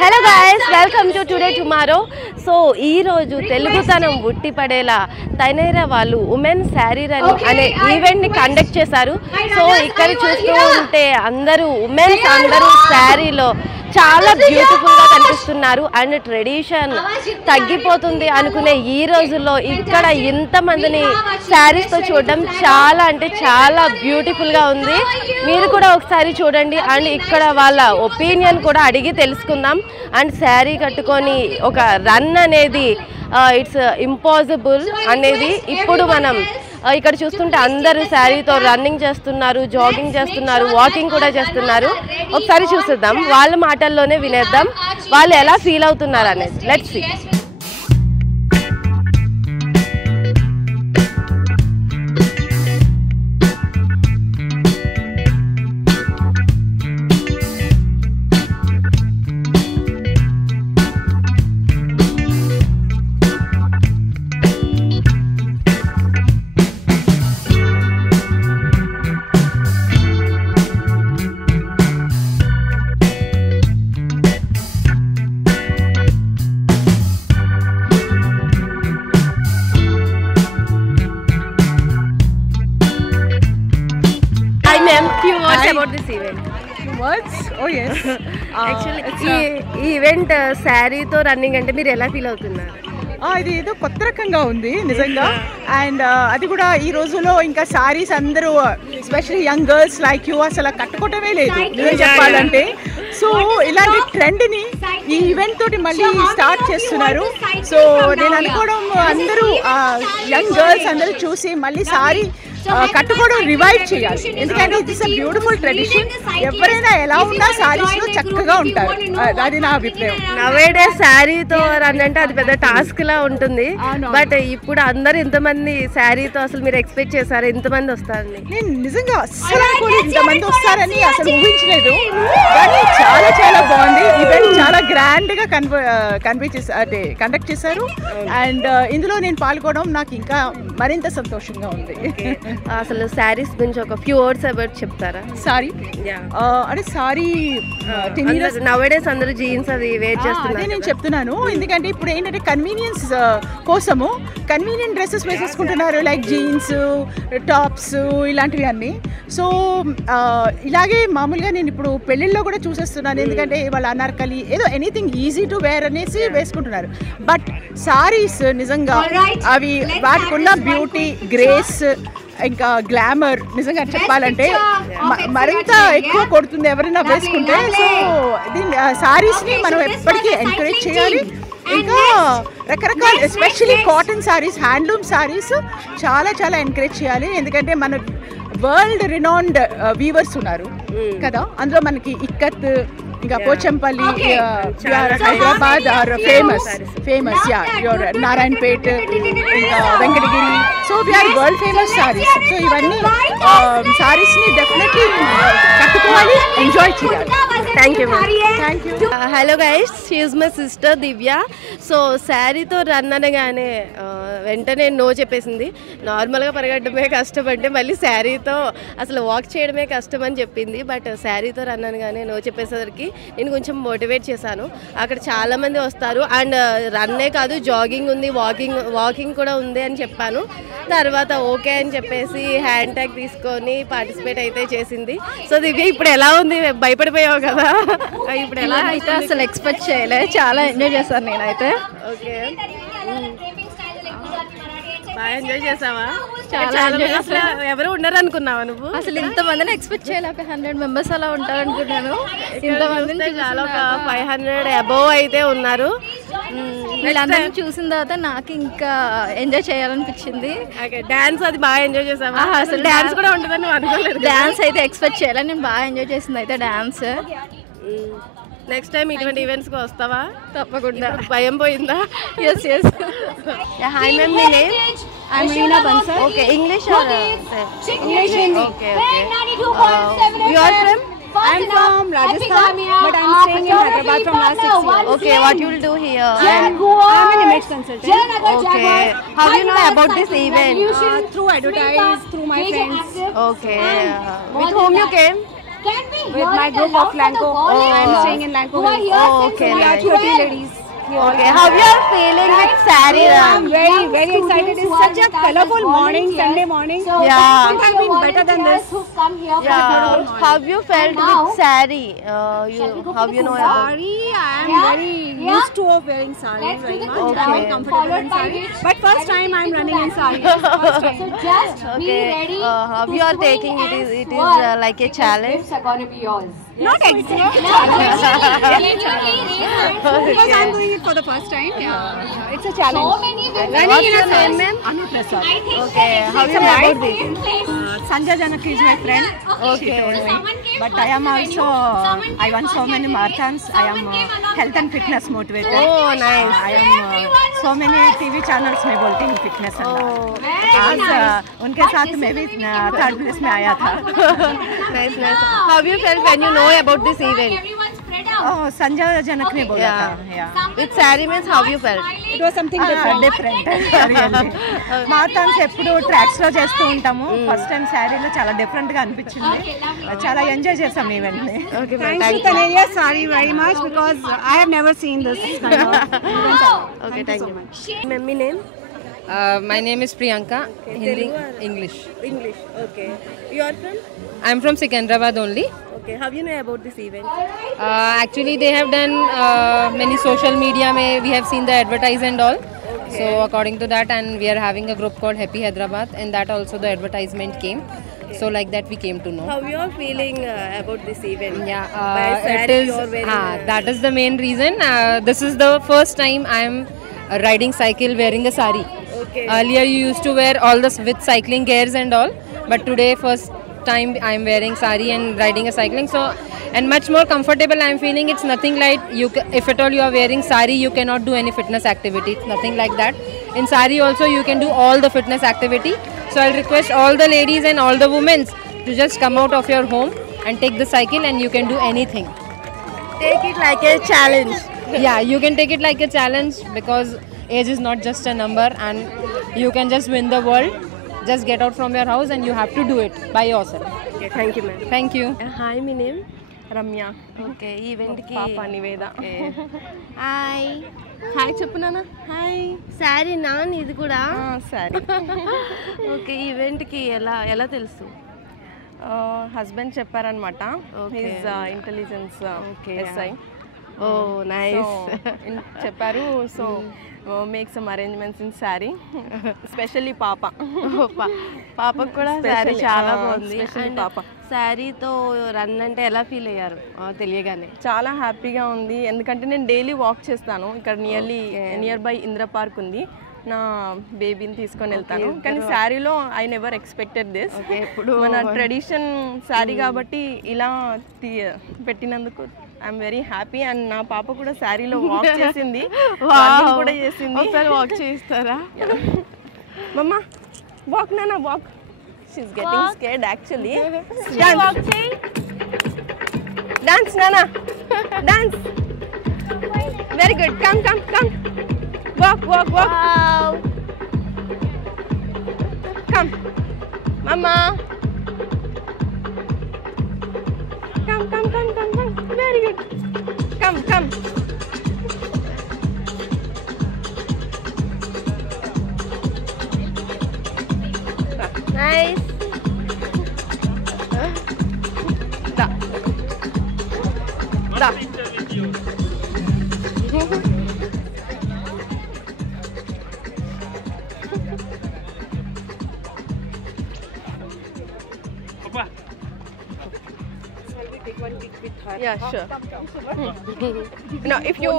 Hello guys, welcome to today tomorrow. So ఈరోజు తెలుగుతనం ఉట్టిపడేలా తైనేరా వాళ్ళు ఉమెన్ శారీ రన్నింగ్ అనే ఈవెంట్ని కండక్ట్ చేశారు. సో ఇక్కడ చూస్తూ ఉంటే అందరూ ఉమెన్స్ అందరూ శారీలో చాలా బ్యూటిఫుల్గా కనిపిస్తున్నారు. అండ్ ట్రెడిషన్ తగ్గిపోతుంది అనుకునే ఈ రోజుల్లో ఇక్కడ ఇంతమందిని శారీస్తో చూడడం చాలా అంటే చాలా బ్యూటిఫుల్గా ఉంది. మీరు కూడా ఒకసారి చూడండి అండ్ ఇక్కడ వాళ్ళ ఒపీనియన్ కూడా అడిగి తెలుసుకుందాం. అండ్ శారీ కట్టుకొని ఒక రన్ అనేది ఇట్స్ ఇంపాసిబుల్ అనేది ఇప్పుడు మనం ఇక్కడ చూస్తుంటే అందరూ శారీతో రన్నింగ్ చేస్తున్నారు, జాగింగ్ చేస్తున్నారు, వాకింగ్ కూడా చేస్తున్నారు. ఒకసారి చూసేద్దాం, వాళ్ళ మాటల్లోనే వినేద్దాం వాళ్ళు ఎలా ఫీల్ అవుతున్నారు అనేది. Let's see. Few words about this event. Words? Oh yes. Actually, ఈ ఈవెంట్ శారీతో రన్నింగ్ అంటే మీరు ఎలా ఫీల్ అవుతున్నారు? ఇది ఏదో కొత్త రకంగా ఉంది నిజంగా. అండ్ అది కూడా ఈ రోజులో ఇంకా శారీస్ అందరూ especially young girls like you అసలు కట్టుకోవటమే లేదు నిజం చెప్పాలంటే. సో ఇలాంటి ట్రెండ్ని ఈ ఈవెంట్ తోటి మళ్ళీ స్టార్ట్ చేస్తున్నారు. సో నేను అనుకోవడం అందరూ యంగ్ గర్ల్స్ అందరూ చూసి మళ్ళీ శారీ కట్టుకోవడం రివైవ్ చేయాలి. ఎందుకంటే it is a beautiful tradition. ఎవరైనా ఎలా ఉన్నా శారీస్లో చక్కగా ఉంటారు, అది నా అభిప్రాయం. నవేడే శారీతో రన్ అంటే అది పెద్ద టాస్క్ లా ఉంటుంది. బట్ ఇప్పుడు అందరు ఇంతమంది శారీతో అసలు మీరు ఎక్స్పెక్ట్ చేశారు ఇంతమంది వస్తారని? నేను నిజంగా అస్సలు ఇంతమంది వస్తారని అసలు ఊహించలేదు. కానీ చాలా చాలా బాగుంది ఈవెంట్. చాలా గ్రాండ్ గా అంటే కండక్ట్ చేశారు. అండ్ ఇందులో నేను పాల్గొనడం నాకు ఇంకా మరింత సంతోషంగా ఉంది. అసలు శారీస్ గురించి ఒక ఫ్యూ వర్డ్స్ అబౌట్ చెప్తారా? సారీ అంటే సారీ నవేడేస్ అందరూ జీన్స్ అది వేర్ చేస్తున్నారు. అదే నేను చెప్తున్నాను. ఎందుకంటే ఇప్పుడు ఏంటంటే కన్వీనియన్స్ కోసము కన్వీనియంట్ డ్రెస్సెస్ వేసేసుకుంటున్నారు, లైక్ జీన్స్, టాప్స్ ఇలాంటివి అన్నీ. సో ఇలాగే మామూలుగా నేను ఇప్పుడు పెళ్ళిళ్ళలో కూడా చూసేస్తున్నాను. ఎందుకంటే వాళ్ళ అనార్కలి ఏదో ఎనీథింగ్ ఈజీ టు వేర్ అనేసి వేసుకుంటున్నారు. బట్ సారీస్ నిజంగా అవి వాటికున్న బ్యూటీ, గ్రేస్, ఇంకా గ్లామర్ నిజంగా చెప్పాలంటే మరింత ఎక్కువ కొడుతుంది ఎవరైనా వేసుకుంటే. సో దీన్ని సారీస్ని మనం ఎప్పటికీ ఎంకరేజ్ చేయాలి. ఇంకా రకరకాల ఎస్పెషలీ కాటన్ సారీస్, హ్యాండ్లూమ్ సారీస్ చాలా చాలా ఎంకరేజ్ చేయాలి. ఎందుకంటే మన వరల్డ్ రినౌండ్ వీవర్స్ ఉన్నారు కదా, అందులో మనకి ఇక్కత్, ఇంకా Pochampally, Hyderabad are famous your Narayanpet, ఇంకా Venkatagiri. So we are world famous saris. So ఇవన్నీ సారీస్ని డెఫినెట్లీ కట్టుకోవాలి, ఎంజాయ్ చేయాలి. Thank you. Hello guys, she is my sister Divya. So శారీతో రన్ అనగానే వెంటనే నో చెప్పేసింది. నార్మల్గా పరిగెట్టడమే కష్టం అంటే మళ్ళీ శారీతో అసలు వాక్ చేయడమే కష్టం అని చెప్పింది. బట్ శారీతో రన్ అనగానే నో చెప్పేసరికి నేను కొంచెం మోటివేట్ చేశాను. అక్కడ చాలామంది వస్తారు అండ్ రన్నే కాదు, జాగింగ్ ఉంది, వాకింగ్ కూడా ఉంది అని చెప్పాను. తర్వాత ఓకే అని చెప్పేసి హ్యాండ్ ట్యాగ్ తీసుకొని పార్టిసిపేట్ అయితే చేసింది. సో దివ్య ఇప్పుడు ఎలా ఉంది? భయపడిపోయావు కదా, ఇప్పుడు ఎలా అయితే అసలు ఎక్స్పెక్ట్ చేయలే. చాలా ఎంజాయ్ చేశాను నేనైతే. ఓకే, బాగా ఎంజాయ్ చేసావా? చాలా అసలు ఎవరు ఉండరు అనుకున్నావా నువ్వు? అసలు ఇంతమందిని ఎక్స్పెక్ట్ చేయలే. ఒక 100 మెంబర్స్ అలా ఉంటారు అనుకున్నాను. ఇంతమందిని చాలా ఒక 500 అబోవ్ అయితే ఉన్నారు. వీళ్ళందరినీ చూసిన తర్వాత నాకు ఇంకా ఎంజాయ్ చేయాలనిపించింది. డాన్స్ అది బాగా ఎంజాయ్ చేసావా? అసలు డాన్స్ కూడా ఉంటుందని అనుకోలేదు. డాన్స్ అయితే ఎక్స్పెక్ట్ చేయాలి. నేను బాగా ఎంజాయ్ చేసింది అయితే డాన్స్. నెక్స్ట్ టైం ఇటువంటి ఈవెంట్స్కి వస్తావా? తప్పకుండా. భయం పోయిందా? Yes yes. హాయ్ మ్యామ్, మీ name? I'm Reena Bansal. Okay, English or English Hindi. Okay. You are from? I'm from Rajasthan, but I'm staying in Hyderabad from last 6 years. Okay, what you will do here? I'm an image consultant. Okay. How do you know about this event? Through advertise, through my friends. Okay. With whom you came? with my group of Lanco. I am staying in Lanco. Okay, We are nice. 30 ladies. Okay, how you are feeling with Sari I Run? am very, very excited. It's such a colorful morning, Sunday morning. Yeah. It have been better than this. Yeah, how you felt with Sari? How you know about? Sari, I am very used to of wearing sari very much. Okay. I'm very comfortable in sari. But first time I'm running in sari. First time. Okay, how you are taking it? It is like a challenge. Not exactly because I'm doing it for the first time. Yeah. It's a challenge. What's your name, ma'am? Anu Prasad. Okay, how you know about this? Sanjay Janak is my friend. Okay. But I am also, I won so many marathons. I am health and fitness motivator. Oh, nice. I am so many TV channels में बोलती हूँ fitness and आज उनके साथ मैं भी third place में आया था. Nice, nice. How you felt when you know about this event? Oh, Sanjay जनक ने बोला था. Yeah. With Sari means how you felt? It was something different. Marathons ఎప్పుడు ట్రాక్స్ లో చేస్తూ ఉంటాము. ఫస్ట్ టైం శారీలో చాలా డిఫరెంట్ గా అనిపించింది. చాలా ఎంజాయ్ చేసాం ఈవెంట్ ని. Okay, Thanks thank to Taneja Sari very much because I have never seen this kind of event. Okay, thank you. Ma'am, my name? My name is Priyanka. Hindi, English. English. Okay. You are from? I'm from Secunderabad only. Okay. How you know about this event? Actually, they have done many social media. We have seen the advertise and all. So according to that, and we are having a group called Happy Hyderabad, and that also the advertisement came. So like that we came to know. How you are feeling about this event? Yeah, By it Sari is. you are wearing. That is the main reason. This is the first time I am riding cycle wearing a sari. Okay. Earlier you used to wear all this with cycling gears and all, but today first time I am wearing sari and riding a cycling. So and much more comfortable I am feeling. It's nothing like if at all you are wearing sari you cannot do any fitness activity. It's nothing like that. In sari also you can do all the fitness activity. So I'll request all the ladies and all the women to just come out of your home and take the cycle and you can do anything. Take it like a challenge. Yeah, you can take it like a challenge because age is not just a number and you can just win the world. Just get out from your house and you have to do it by yourself. Okay, thank you, ma'am. Thank you. Hi, my name? Ramya Okay, event ki. పాప Niveda. Hi. Hi చెప్పు నాన్న. Hi. Sari na ఇది కూడా. సరే. Okay, event కి ఎలా తెలుసు? Husband చెప్పారనమాట. Okay. His intelligence SI. Oh nice. చెప్పారు. So make some arrangements in sari specially పాప. పాపకు కూడా శారీ Especially, చాలా బాగుంది. especially And పాప. శారీతో రన్ అంటే ఎలా ఫీల్ అయ్యారు తెలియగానే? చాలా హ్యాపీగా ఉంది ఎందుకంటే నేను డైలీ వాక్ చేస్తాను. ఇక్కడ నియర్ బై ఇంద్ర పార్క్ ఉంది. నా బేబీని తీసుకొని వెళ్తాను. కానీ శారీలో ఐ నెవర్ ఎక్స్పెక్టెడ్ దిస్. మన ట్రెడిషన్ శారీ కాబట్టి ఇలా పెట్టినందుకు ఐఎమ్ వెరీ హ్యాపీ. అండ్ నా పాప కూడా శారీలో వాక్ చేసింది, running కూడా చేసింది. ఒకసారి వాక్ చేయిస్తారా? మమ్మ వాక్ నానా walk. She is getting scared actually. Dance నానా dance. Very good. Come come come. Walk, walk, walk. Wow. Come. Mama. Come, come, come, come, come. Very good. Come, come. Nice. Da. Da. Yeah, sure. No, if you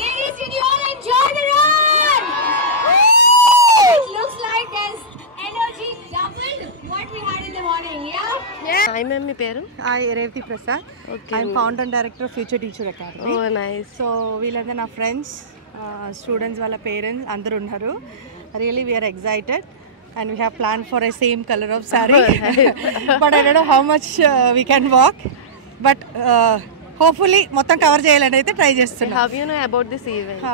Ladies, did you all enjoy the run? It looks like there's energy doubled what we had in the morning. Hi ma'am, మీ పేరు? Revathi Prasad. Okay. I'm founder and director of future teacher academy. Oh nice. So వీళ్ళందరూ నా friends, students వాళ్ళ parents అందరూ ఉన్నారు. Really we are excited and we have planned for a same color of saree. But I don't know how much we can walk, but hopefully మొత్తం కవర్ చేయాలని అయితే ట్రై చేస్తున్నాం. How you know about this event?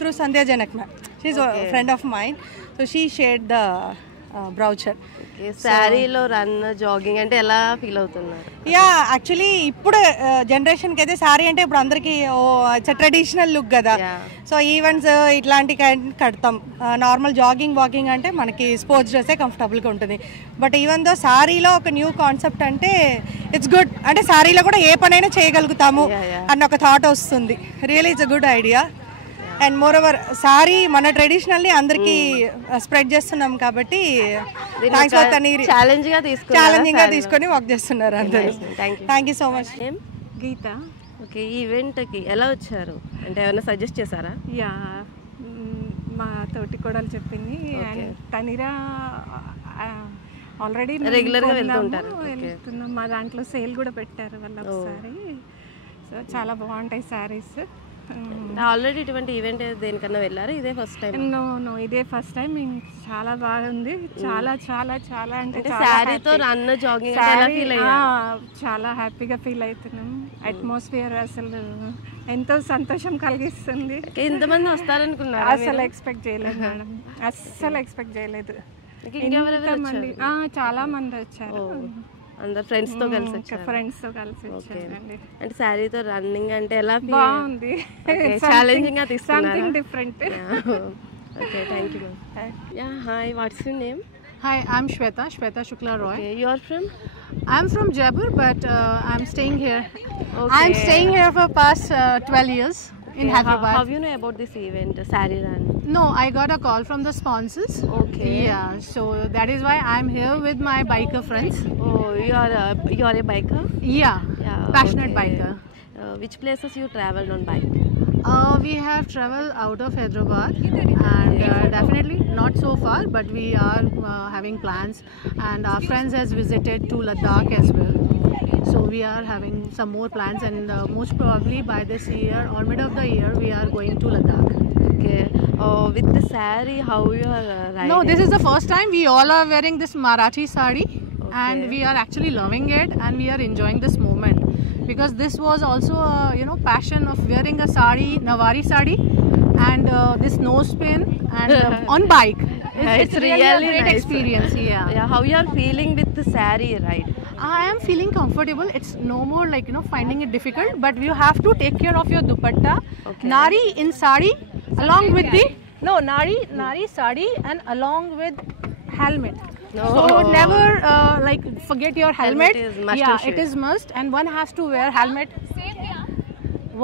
Through Sandhya Janak ma'am. She's a friend of mine, so she shared the brochure. శారీలో run jogging అంటే ఎలా feel అవుతున్నారు? Yeah, actually ఇప్పుడు జనరేషన్కి అయితే శారీ అంటే ఇప్పుడు అందరికీ ఇట్స్ ట్రెడిషనల్ లుక్ కదా. సో ఈవెంట్స్ ఇట్లాంటి కడతాం. నార్మల్ జాగింగ్ వాకింగ్ అంటే మనకి స్పోర్ట్స్ డ్రెస్సే కంఫర్టబుల్గా ఉంటుంది. బట్ ఈవెన్ దో శారీలో ఒక న్యూ కాన్సెప్ట్ అంటే ఇట్స్ గుడ్. అంటే శారీలో కూడా ఏ పనైనా చేయగలుగుతాము అన్న ఒక థాట్ వస్తుంది. Really it's a good idea. And more over sari మన ట్రెడిషనల్ని అందరికీ స్ప్రెడ్ చేస్తున్నాం కాబట్టి ఛాలెంజింగ్గా తీసుకొని వాక్ చేస్తున్నారు అందరూ. Thank you so much. Geetha. Okay, ఈ ఈవెంట్కి ఎలా వచ్చారు అంటే ఏమైనా సజెస్ట్ చేశారా? యా, మా తోటి కోడలు చెప్పింది. అండ్ తనిరా ఆల్రెడీ రెగ్యులర్గా వెళ్తున్నాం. మా దాంట్లో సేల్ కూడా పెట్టారు వాళ్ళు ఒకసారి. సో చాలా బాగుంటాయి శారీస్. ఆల్రెడీ ఇటువంటి ఈవెంట్ దేనికన్నా వెళ్ళారు? ఇదే ఫస్ట్ టైం? నో, ఇదే ఫస్ట్ టైం. చాలా బాగుంది. చాలా చాలా చాలా అంటే శారీతో రన్ జాగింగ్ చాలా హ్యాపీగా ఫీల్ అవుతున్నాం. అట్మాస్ఫియర్ అసలు ఎంతో సంతోషం కలిగిస్తుంది. ఇంతమంది వస్తారనుకున్నారు? అసలు ఎక్స్పెక్ట్ చేయలేదు మేడం, అస్సలు ఎక్స్పెక్ట్ చేయలేదు. చాలా మంది వచ్చారు. అందరు ఫ్రెండ్స్ తో కలిసి వచ్చారండి. అంటే శారీతో రన్నింగ్ అంటే ఎలా బాగుంది, ఛాలెంజింగ్ గా తీసుకున్నారు. Something different. Okay, thank you ma'am. Yeah, hi, what's your name? Hi, I'm Shweta Shukla Roy. Okay, you are from? I'm from Jaipur, but I'm staying here. Okay. I'm staying here for past 12 years in Hyderabad. How you know about this event, Saree Run? No, I got a call from the sponsors. Okay. Yeah, so that is why I'm here with my biker friends. Oh, you are a biker? Yeah, passionate biker. Which places you traveled on bike? We have traveled out of Hyderabad and definitely not so far, but we are having plans, and our friends has visited to Ladakh as well. So we are having some more plans, and most probably by this year or mid of the year we are going to Ladakh. Okay. With the saree, how you are riding? No, this is the first time we all are wearing this Marathi sari, and we are actually loving it, and we are enjoying this moment. Because this was also a passion of wearing a sari, Nawari sari, and this nose pin and on bike. It's really a great nice experience. Yeah. How you are feeling with the saree ride? I am feeling comfortable. It's no more like finding it difficult, but you have to take care of your dupatta. Okay. Nari in sari along with the nari sari and along with helmet. No. So never forget your helmet. Helmet is must. It is must, and one has to wear helmet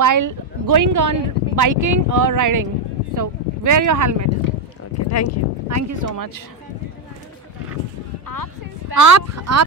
while going on biking or riding. So wear your helmet. Okay, thank you. Thank you so much. Aap.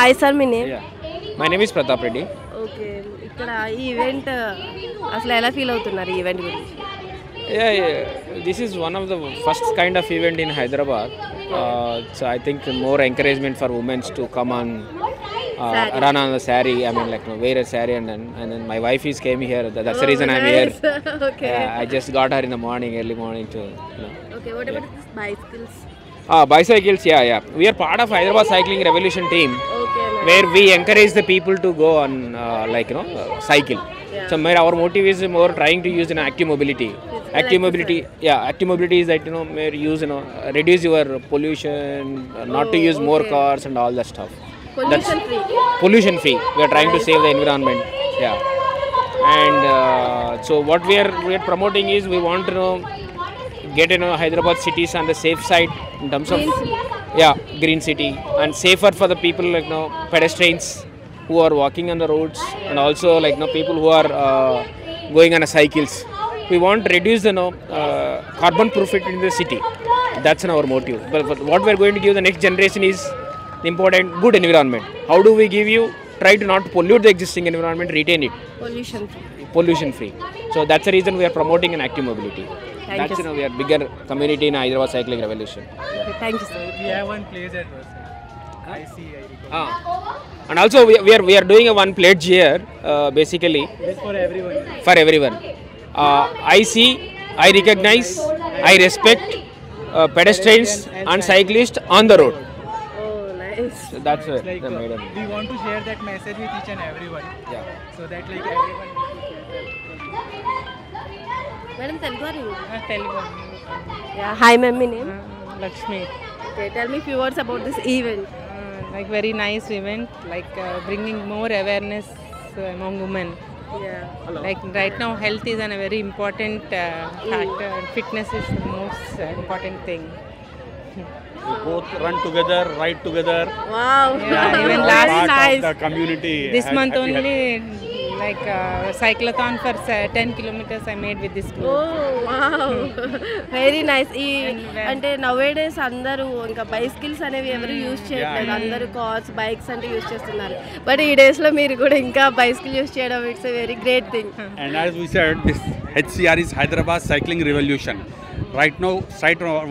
Hi sir, my name? My name is Pratap Reddy. Okay, ఇక్కడ ఈ ఈవెంట్ అసలు ఎలా feel అవుతున్నారు ఈ ఈవెంట్ గురించి? This is one of the first kind of event in Hyderabad. So I think more encouragement for women to come and run on the saree. I mean, like, wear a saree, and then my wife is came here. That's the reason I'm here. Okay. I just got her in the morning, early morning to. Okay. What about this bicycles? Bicycles, yeah. We are part of Hyderabad Cycling Revolution team, Okay. where we encourage the people to go on, cycle. So, our motive is more trying to use active mobility. Active mobility is that where use reduce your pollution, not to use more cars and all that stuff. Pollution free. We are trying to save the environment. Yeah. And so what we are promoting is we want to get Hyderabad cities on the safe side in terms of green city, and safer for the people pedestrians who are walking on the roads, and also people who are going on cycles. We want to reduce the carbon footprint in the city. That's our motive. But what we are going to give the next generation is the important good environment. How do we give you? Try to not pollute the existing environment, retain it. Pollution free. So that's the reason we are promoting an active mobility. That's we are bigger community in Hyderabad Cycling Revolution. Okay, thank you, sir. We have one place at I see. And also we are doing a one pledge here, basically. It's for everyone. For everyone. I see, I recognize, I respect pedestrians and cyclists on the road. Oh, nice. So that's Like, the madam. we want to share that message with each and everyone. Yeah. So that everyone. Madam, Telugu are you? Telugu. Yeah. Hi, ma'am. My name? Lakshmi. Okay. Tell me a few words about this event. Very nice event, bringing more awareness among women. Yeah. Like right now, health is a very important factor. Fitness is the most important thing. We both run together, ride together. Wow. Yeah, even Part last of nice. the community. this month happy- only, cyclathon for 10 kilometers I made with this group. Oh, wow. Very nice. అంటే nowadays అందరూ ఇంకా బైసికల్స్ అనేవి ఎవరు యూజ్ చేయట్లేదు, అందరూ cars bikes అంటే యూజ్ చేస్తున్నారు. బట్ ఈ డేస్ లో మీరు కూడా ఇంకా బైసికల్ యూజ్ చేయడం it's a very great thing. And as we said, this HCR is Hyderabad Cycling Revolution. Right now,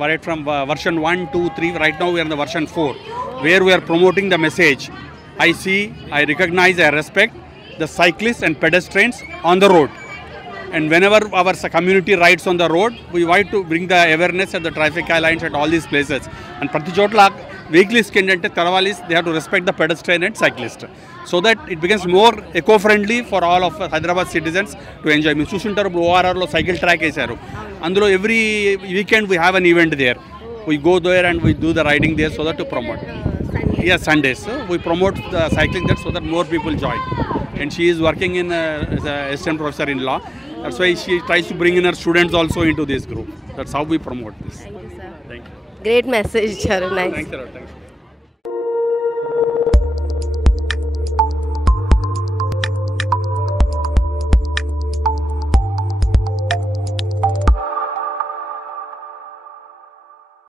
right from version 1, 2, 3, right now we are in the version 4, where we are promoting the message. I see, I recognize, I respect the cyclists and pedestrians on the road. And whenever our community rides on the road, we want to bring the awareness at the traffic lines at all these places. And prati chotla vehicles kendante Taravalis, they have to respect the pedestrian and cyclist, so that it becomes more eco-friendly for all of Hyderabad citizens to enjoy. మీరు చూసుంటారు ORR లో cycle track వేశారు, అందులో every weekend we have an event there. We go there and we do the riding there so that to promote. Yes, Sundays. So we promote the cycling there so that more people join. And she is working in as an assistant professor in law. That's why she tries to bring in her students also into this group. That's how we promote this. Thank you, sir. Thank you. Great message, Charu. Nice. Thanks a lot. Thanks.